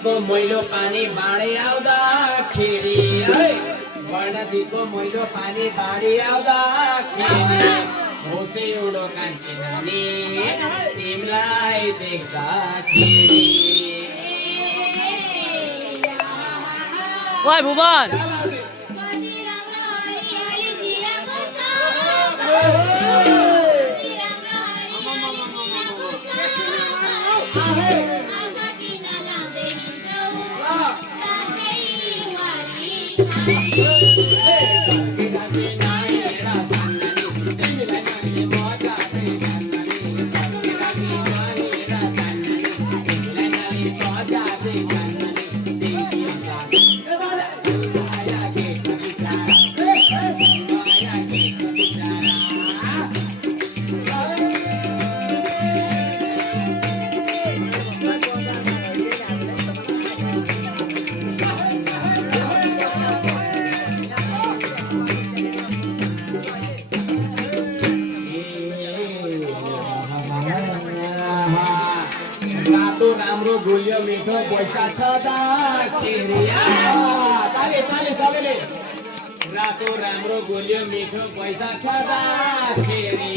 बर्णदीको मैलो पानी बाढी आउँदाखेरि है बर्णदीको मैलो पानी बाढी आउँदाखेरि होसै उडो कान्छी नानी तिमीलाई देख्दाखेरि ओइ भुवन रातो राम्रो गुलियो मिठो पैसा छँदाखेरि ताली ताली सबैले रातो राम्रो गुलियो मिठो पैसा छँदाखेरि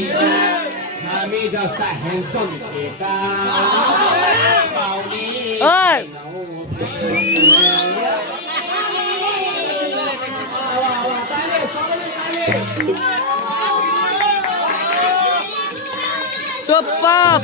हामी जस्ता ह्यान्डसम केटा पाउने Stop!